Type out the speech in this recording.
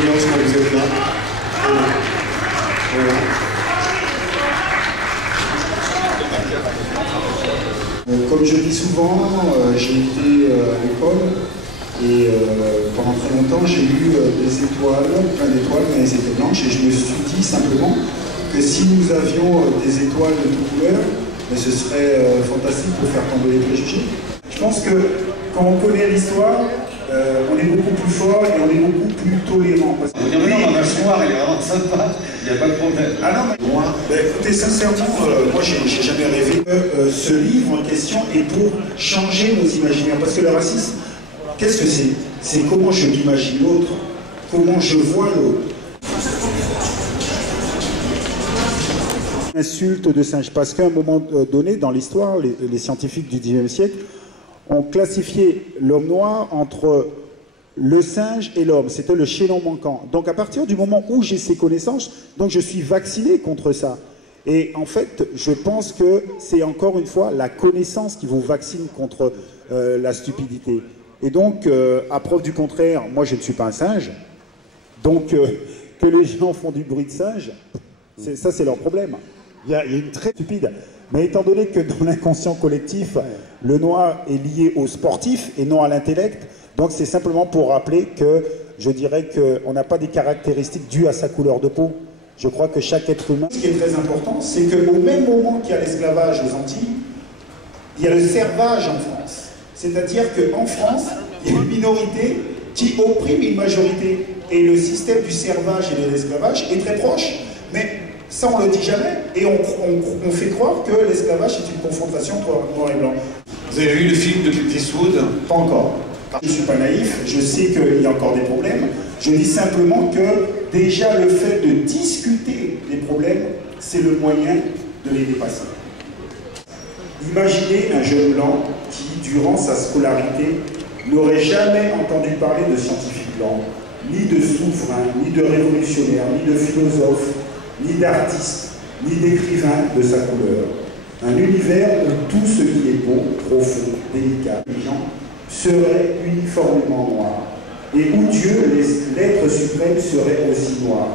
Georges quand vous êtes là. Voilà. Comme je dis souvent, j'ai été à l'école et pendant très longtemps j'ai eu des étoiles, plein d'étoiles, mais elles étaient blanches et je me suis dit simplement que si nous avions des étoiles de toutes couleurs, ce serait fantastique pour faire tomber les préjugés. Je pense que quand on connaît l'histoire, on est beaucoup plus fort et on est beaucoup plus tolérant. Parce que non, ma mâchoire, elle est vraiment sympa, il n'y a pas de problème. Ah non, mais moi, écoutez, sincèrement, moi j'ai jamais rêvé que ce livre en question est pour changer nos imaginaires. Parce que le racisme, qu'est-ce que c'est? C'est comment je m'imagine l'autre, comment je vois l'autre. Insulte de singe, parce qu'à un moment donné, dans l'histoire, les scientifiques du XIXe siècle ont classifié l'homme noir entre le singe et l'homme. C'était le chaînon manquant. Donc à partir du moment où j'ai ces connaissances, donc je suis vacciné contre ça. Et en fait, je pense que c'est encore une fois la connaissance qui vous vaccine contre la stupidité. Et donc, à preuve du contraire, moi je ne suis pas un singe. Donc que les gens font du bruit de singe, ça c'est leur problème. Il y a une très stupide. Mais étant donné que dans l'inconscient collectif, le noir est lié au sportif et non à l'intellect, donc c'est simplement pour rappeler que je dirais qu'on n'a pas des caractéristiques dues à sa couleur de peau. Je crois que chaque être humain... Ce qui est très important, c'est qu'au même moment qu'il y a l'esclavage aux Antilles, il y a le servage en France. C'est-à-dire qu'en France, il y a une minorité qui opprime une majorité. Et le système du servage et de l'esclavage est très proche. Mais ça, on ne le dit jamais. Et on fait croire que l'esclavage est une confrontation noir et blanc. Vous avez vu le film de Clint Eastwood? Pas encore. Je ne suis pas naïf, je sais qu'il y a encore des problèmes. Je dis simplement que déjà le fait de discuter des problèmes, c'est le moyen de les dépasser. Imaginez un jeune blanc qui, durant sa scolarité, n'aurait jamais entendu parler de scientifiques blancs, ni de souverains, ni de révolutionnaires, ni de philosophes, ni d'artistes, ni d'écrivains de sa couleur. Un univers où tout ce qui est beau, profond, délicat, intelligent, serait uniformément noir, et où Dieu, l'être suprême, serait aussi noir.